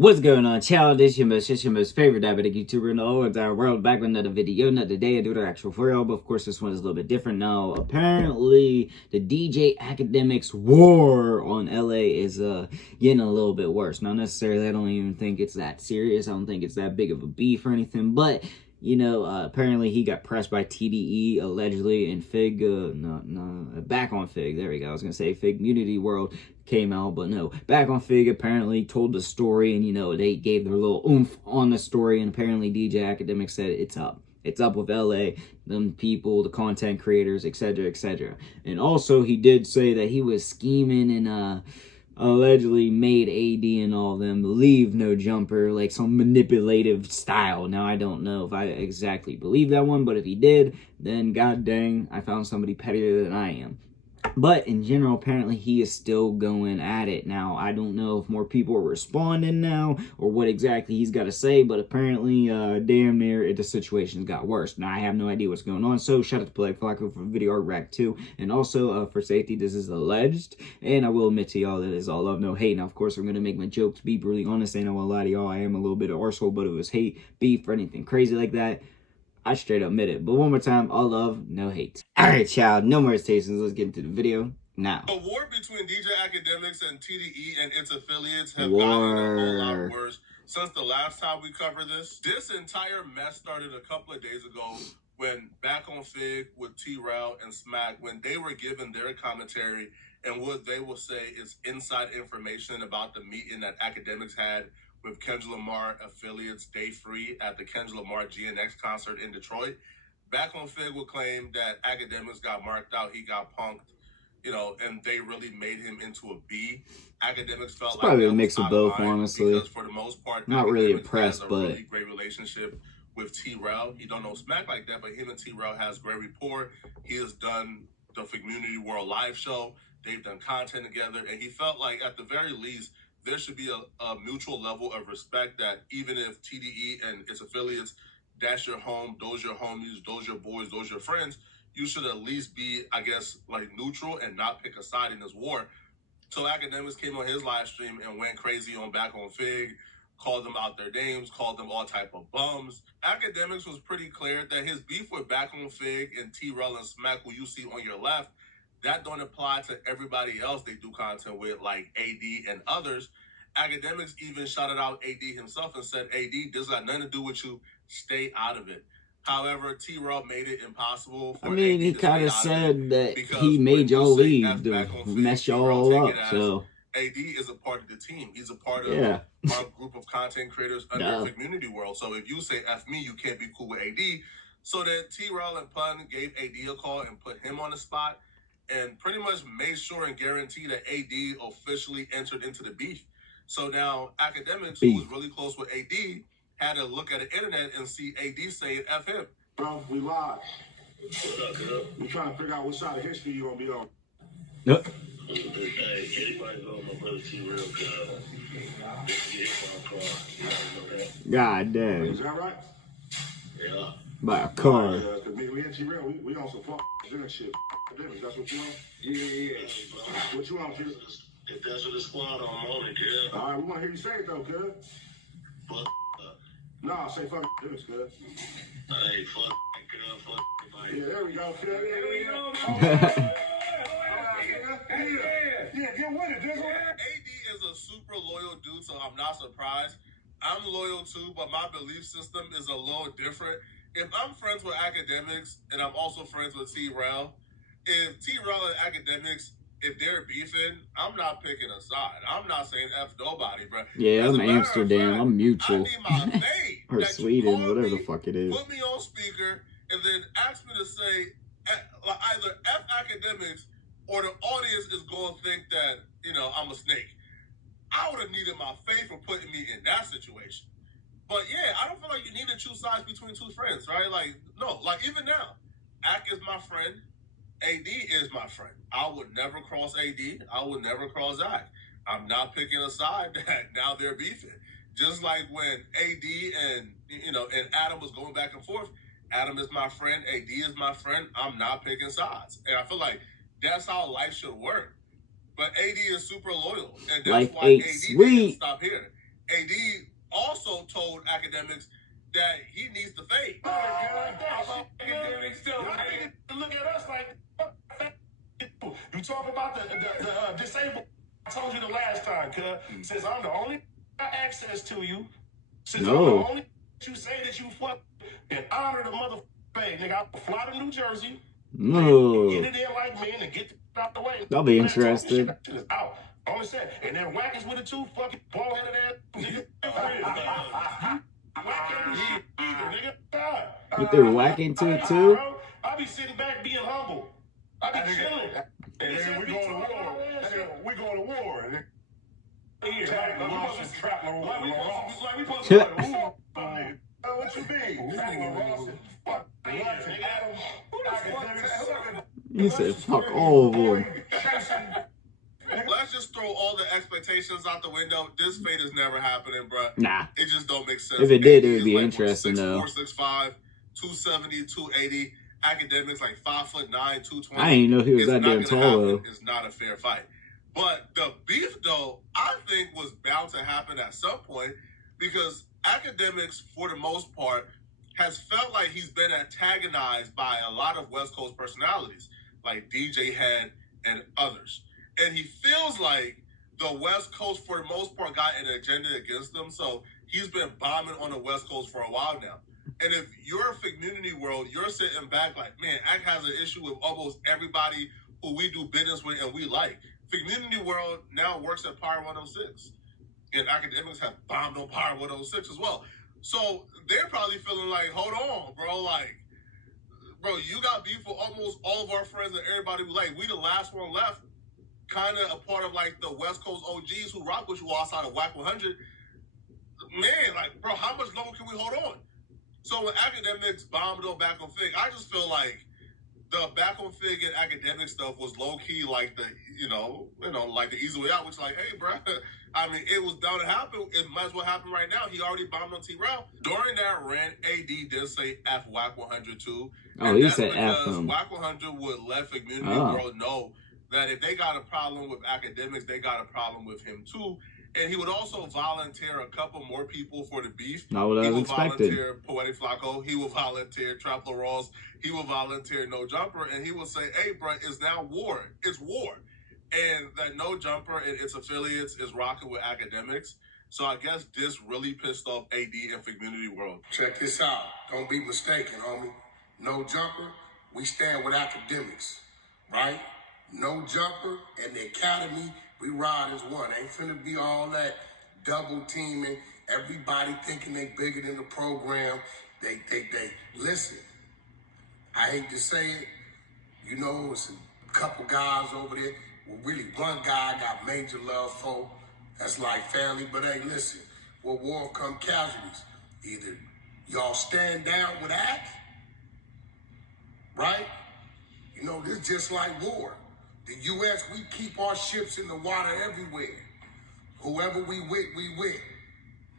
What's going on, child? It's your most favorite diabetic YouTuber in the whole entire world. Back with another video, another day. I do the actual for real, but of course this one is a little bit different now. Apparently, the DJ Akademiks war on LA is getting a little bit worse. Not necessarily, I don't even think it's that serious. I don't think it's that big of a beef or anything, but you know, apparently he got pressed by TDE, allegedly, and Fig, back on Fig, there we go, I was gonna say Fig Community World came out, but no, back on Fig apparently told the story, and you know, they gave their little oomph on the story, and apparently DJ Akademiks said it's up. It's up with LA, them people, the content creators, etc., etc. And also, he did say that he was scheming and, allegedly made AD and all of them leave no jumper, like some manipulative style. Now, I don't know if I exactly believe that one, but if he did, then god dang, I found somebody pettier than I am. But in general, apparently he is still going at it. Now, I don't know if more people are responding now or what exactly he's got to say, but apparently, damn near, the situation got worse. Now, I have no idea what's going on, so shout out to Plague Flacco for video art rack 2. And also, for safety, this is alleged, and I will admit to y'all that it's all love, no hate. Now, of course, I'm going to make my jokes be brutally honest, ain't no gonna lie to y'all, I am a little bit of arsehole, but if it was hate, beef, or anything crazy like that, I straight up admit it. But one more time, all love, no hate. Alright, child, no more hesitations. Let's get into the video now. The war between DJ Akademiks and TDE and its affiliates have gotten a whole lot worse since the last time we covered this. This entire mess started a couple of days ago when Back on Fig with T-Rail and Smack, when they were given their commentary and what they will say is inside information about the meeting that Akademiks had with Kendrick Lamar affiliates Day Free at the Kendrick Lamar GNX concert in Detroit. Back on Fig will claim that Akademiks got marked out, he got punked, you know, and they really made him into a B. Akademiks felt like probably a mix of both, honestly. Because for the most part, not really impressed, but really great relationship with T-Rail. He don't know Smack like that, but him and T-Rail has great rapport. He has done the Community World live show. They've done content together, and he felt like at the very least there should be a mutual level of respect that even if TDE and its affiliates, that's your home, those your homies, those your boys, those your friends, you should at least be, I guess, like neutral and not pick a side in this war. So Akademiks came on his live stream and went crazy on Back on Fig, called them out their names, called them all type of bums. Akademiks was pretty clear that his beef with Back on Fig and T-Rail and Smack, who you see on your left, that don't apply to everybody else they do content with, like AD and others. Akademiks even shouted out AD himself and said, AD, this got nothing to do with you. Stay out of it. However, T-Rail made it impossible for AD he kind of said that he made y'all leave to mess y'all all up, so AD is a part of the team. He's a part of our group of content creators under the Community World. So if you say F me, you can't be cool with AD. So then T-Rail and Pun gave AD a call and put him on the spot and pretty much made sure and guaranteed that AD officially entered into the beef. So now Akademiks, who was really close with AD, had to look at the internet and see AD saying F him. Bro, we live. We trying to figure out what side of history you gonna be on. Yep. God damn. Is that right? Yeah. By a car. Cause me and T-Rail, we on some shit. That's what you want? Yeah. What you want, kid? If that's what the squad on it, kid. All right, we want to hear you say it, though, kid. Fuck. Nah, say fuck Akademiks, kid. Hey, fuck, kid. Fuck. Yeah, there we go, kid. There we go. Yeah, get with it, Dizzle. AD is a super loyal dude, so I'm not surprised. I'm loyal too, but my belief system is a little different. If I'm friends with Akademiks and I'm also friends with T-Rail, if T-Rail and Akademiks, if they're beefing, I'm not picking a side. I'm not saying F nobody, bro. Yeah, I'm Amsterdam. I'm mutual. I need my fame. Or Sweden, whatever the fuck it is. Put me on speaker and then ask me to say either F Akademiks or the audience is going to think that, you know, I'm a snake. I would have needed my faith for putting me in that situation. But yeah, I don't feel like you need to choose sides between two friends, right? Like, no, like even now, Ak is my friend. AD is my friend. I would never cross AD. I would never cross Ak. I'm not picking a side that now they're beefing. Just like when AD and, you know, and Adam was going back and forth, Adam is my friend, AD is my friend. I'm not picking sides. And I feel like that's how life should work. But AD is super loyal. And that's why AD didn't stop here. AD told Akademiks that he needs to fade. Akademiks too. Look at us like you talk about the disabled. I told you the last time, cuz since I'm the only got access to you, since I'm the only you say that you fuck and honor the motherfucker, nigga, I fly to New Jersey. No. Get it in like me and get the out the way. That'll be interesting. That shit is out. Only said, and then Whackers with it too, fucking ball headed ass nigga. Whack ain't do shit either, nigga. God. You threw Whack into it too? I be sitting back being humble. I be chilling. And then we going to war. We going to war. We supposed to what you mean? He said, fuck all of them. Let's just throw all the expectations out the window. This fate is never happening, bro. Nah. It just don't make sense. If it did, it would be interesting, though. 6'4", 6'5", 270, 280. Akademiks like 5'9", 220. I didn't know he was that damn tall, though. It's not a fair fight. But the beef, though, I think was bound to happen at some point because Akademiks, for the most part, has felt like he's been antagonized by a lot of West Coast personalities, like DJ Head and others. And he feels like the West Coast, for the most part, got an agenda against them. So he's been bombing on the West Coast for a while now. And if you're a community world, you're sitting back like, man, Ak has an issue with almost everybody who we do business with and we like. Community world now works at Power 106. And Akademiks have bombed on Power 106 as well. So they're probably feeling like, hold on, bro. Like, bro, you got beef with almost all of our friends and everybody we like. We the last one left. Kind of a part of like the West Coast OGs who rock with you outside of WAC 100. Man, like, bro, how much longer can we hold on? So when Akademiks bombed on Back on Fig, I just feel like the Back on Fig and academic stuff was low key like the, like the easy way out, which like, hey, bro, I mean, it was bound to happen. It might as well happen right now. He already bombed on T-Rail. During that rant, AD did say F WAC 100 too. Oh, he said F him. WAC 100 would let the community world know that if they got a problem with Akademiks, they got a problem with him too. And he would also volunteer a couple more people for the beef. Not what I was expecting. He would volunteer Poetic Flacco. He would volunteer Trapler Ross. He would volunteer No Jumper. And he would say, hey, bro, it's now war. It's war. And that No Jumper and its affiliates is rocking with Akademiks. So I guess this really pissed off AD and community world. Check this out. Don't be mistaken, homie. No Jumper, we stand with Akademiks, right? No Jumper and the Academy, we ride as one. Ain't finna be all that double teaming. Everybody thinking they bigger than the program. They listen. I hate to say it. You know, it's a couple guys over there. Well, really, one guy I got major love for. That's like family. But hey, listen, with war come casualties. Either y'all stand down with Ak, right? You know, this just like war. The U.S., we keep our ships in the water everywhere. Whoever we with, we with.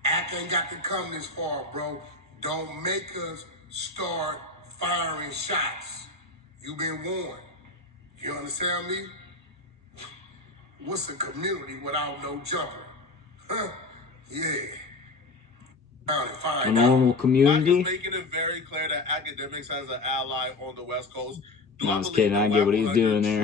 Ak ain't got to come this far, bro. Don't make us start firing shots. You been warned. You understand me? What's a community without no jumper? Huh? Yeah. A normal community? Making it very clear that Akademiks has an ally on the West Coast. No, I'm just kidding. I get what he's doing there.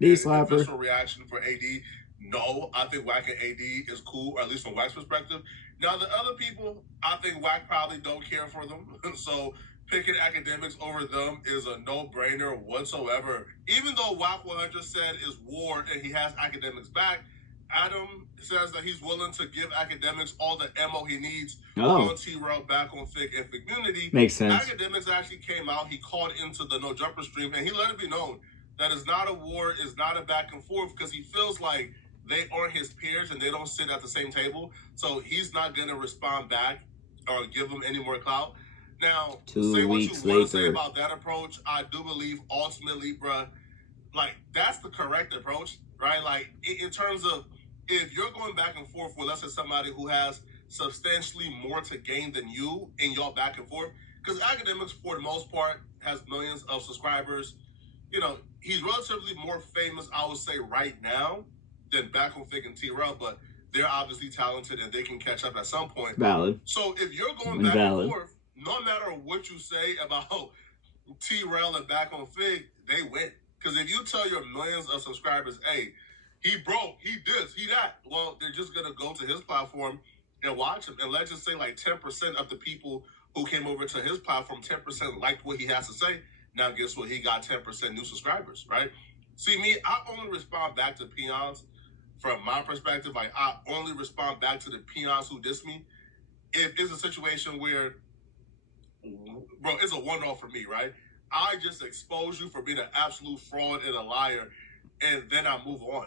D-slapper. Official reaction for AD? No, I think WAC and AD is cool, or at least from WAC's perspective. Now, the other people, I think WAC probably don't care for them. So picking Akademiks over them is a no-brainer whatsoever. Even though WAC 100 said is war and he has Akademiks back, Adam says that he's willing to give Akademiks all the ammo he needs on T-Rail, Back on Fig, and Community. Makes sense. Akademiks actually came out, he called into the No Jumper stream, and he let it be known that it's not a war, it's not a back and forth, because he feels like they aren't his peers and they don't sit at the same table. So he's not going to respond back or give them any more clout. Now, 2 weeks what you want to say later about that approach, I do believe ultimately, bruh, like, that's the correct approach, right? Like, in terms of, if you're going back and forth with, let's say, somebody who has substantially more to gain than you in y'all back and forth, because Akademiks, for the most part, has millions of subscribers. You know, he's relatively more famous, I would say, right now than Back on Fig and T-Rail, but they're obviously talented and they can catch up at some point. Valid. So if you're going back and forth, no matter what you say about T-Rail and back on Fig, they win. Because if you tell your millions of subscribers, hey, he broke, he this, he that, well, they're just going to go to his platform and watch him. And let's just say like 10% of the people who came over to his platform, 10% liked what he has to say. Now guess what? He got 10% new subscribers, right? See, me, I only respond back to peons from my perspective. Like, I only respond back to the peons who diss me if it's a situation where, bro, it's a one-off for me, right? I just expose you for being an absolute fraud and a liar, and then I move on,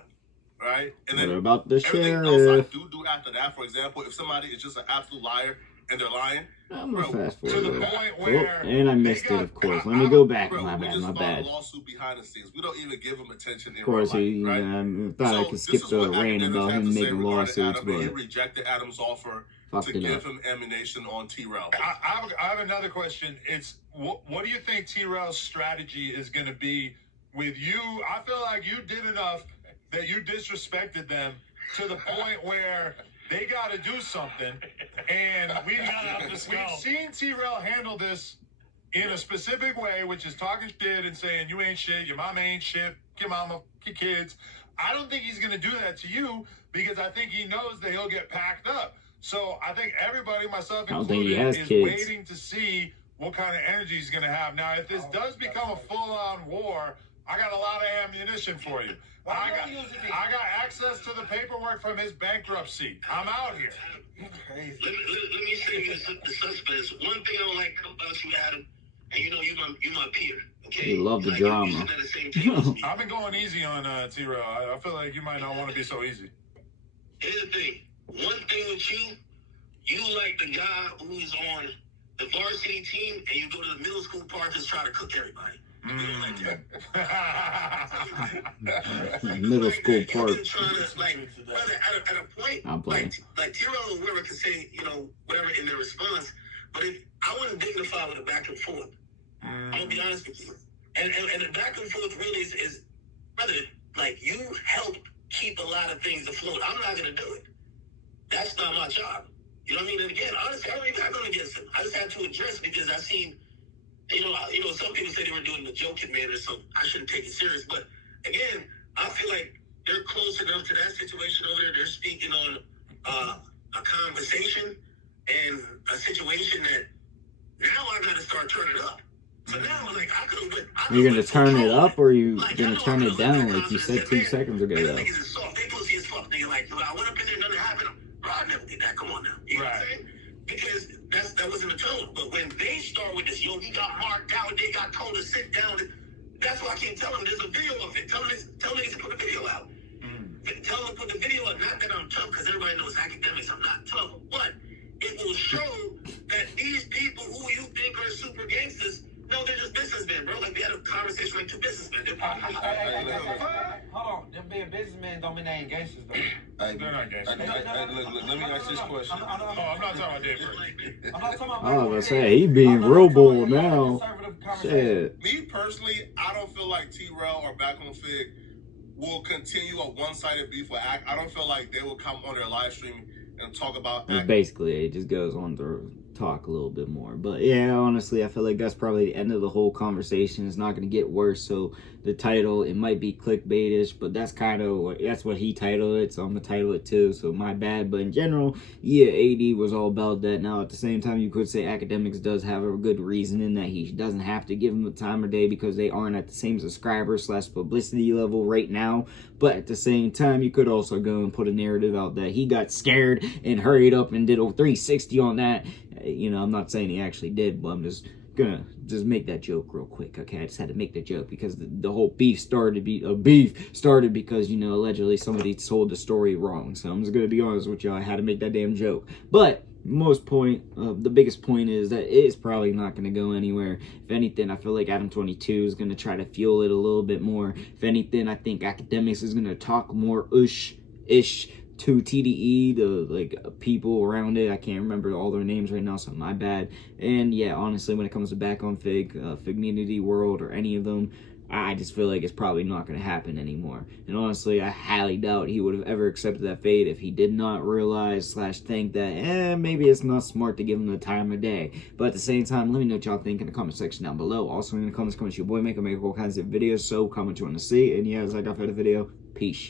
right? And then what about the everything sheriff? else I do after that, for example, if somebody is just an absolute liar and they're lying, I'm gonna fast to forward. the point where and I missed it, of course. Let me go back. My we just bad. filed a lawsuit behind the scenes. We don't even give him attention in Of course, real life, right? I thought I So could skip this is the what rant Akademiks about had him to say making regarding lawsuits, Adam, and he but rejected Adam's offer fucked to it give up. him ammunition on T-Rail. I have another question. It's what do you think T-Rail's strategy is going to be with you? I feel like you did enough that you disrespected them to the point where they got to do something. And we've seen T-Rail handle this in a specific way, which is talking shit and saying you ain't shit, your mama ain't shit, your mama, your kids. I don't think he's going to do that to you because I think he knows that he'll get packed up. So I think everybody, myself included, is waiting to see what kind of energy he's going to have. Now, if this does become a full-on war, I got a lot of ammunition for you. I got access to the paperwork from his bankruptcy. I'm out here. Let me say this, the suspense. One thing I don't like about you, Adam, and you know you my peer. Okay. You love the drama. I've been going easy on T-Rail. I feel like you might not want to be so easy. Here's the thing. One thing with you like the guy who's on the varsity team and you go to the middle school parties try to cook everybody. You don't like that. Middle school park. Brother, at a point, I'm playing. like T-Rail or whoever can say, whatever in their response, but if I want to dignify with a back and forth, I'm gonna be honest with you. And the back and forth really is, brother, like you helped keep a lot of things afloat. I'm not gonna do it. That's not my job. You know what I mean? And again, honestly, I already got going against him. I just had to address because I seen, some people say they were doing the joking manner, so I shouldn't take it serious. But again, I feel like they're close enough to that situation over there. They're speaking on a conversation and a situation that now I got to start turning up. So now, like, I could have You're gonna turn it up, or you gonna turn it down, like you said 2 seconds ago? Though. Niggas is soft. They pussy as fuck. Nigga, like, I went up in there, nothing happened. Bro, I never did that. Come on now. You know what I'm saying? Because that wasn't the tone. But when they start with this, he got marked out. They got told to sit down. That's why I can't tell them. There's a video of it. Tell niggas to put the video out. Tell them to put the video out. Not that I'm tough, because everybody knows academics. I'm not tough. But it will show that these people who you think are super gangsters, no, they're just businessmen, bro. Like, we had a conversation like two businessmen. Hold on. Them being businessmen don't mean they ain't gangsters, though. They're not gangsters. Look, let me ask this question. I'm not talking about David. I'm not talking about. I was gonna say, he being real bold now. Shit. Me personally, I don't feel like T-Rail or Back on Fig will continue a one-sided beef with Act. I don't feel like they will come on their live stream and talk about Act. Basically, it just goes on to talk a little bit more. But yeah, honestly, I feel like that's probably the end of the whole conversation. It's not going to get worse. So the title, it might be clickbaitish, but that's what he titled it, so I'm gonna title it too, so my bad. But in general, yeah, AD was all about that. Now at the same time, you could say Akademiks does have a good reason in that he doesn't have to give them the time of day because they aren't at the same subscriber / publicity level right now. But at the same time, you could also go and put a narrative out that he got scared and hurried up and did a 360 on that. I'm not saying he actually did, but I'm just gonna make that joke real quick. Okay, I just had to make the joke because the whole beef started because allegedly somebody told the story wrong. So I'm just gonna be honest with y'all, I had to make that damn joke. But the biggest point is that it's probably not going to go anywhere. If anything, I feel like Adam 22 is going to try to fuel it a little bit more. If anything, I think Akademiks is going to talk more ish to TDE, the people around it. I can't remember all their names right now, so my bad. And yeah, honestly, when it comes to back on Fig, Figmunity World, or any of them, I just feel like it's probably not going to happen anymore. And honestly, I highly doubt he would have ever accepted that fate if he did not realize / think that, maybe it's not smart to give him the time of day. But at the same time, let me know what y'all think in the comment section down below. Also in the comments, your boy make all kinds of videos, so comment you want to see. And yeah, as I got for the video, peace.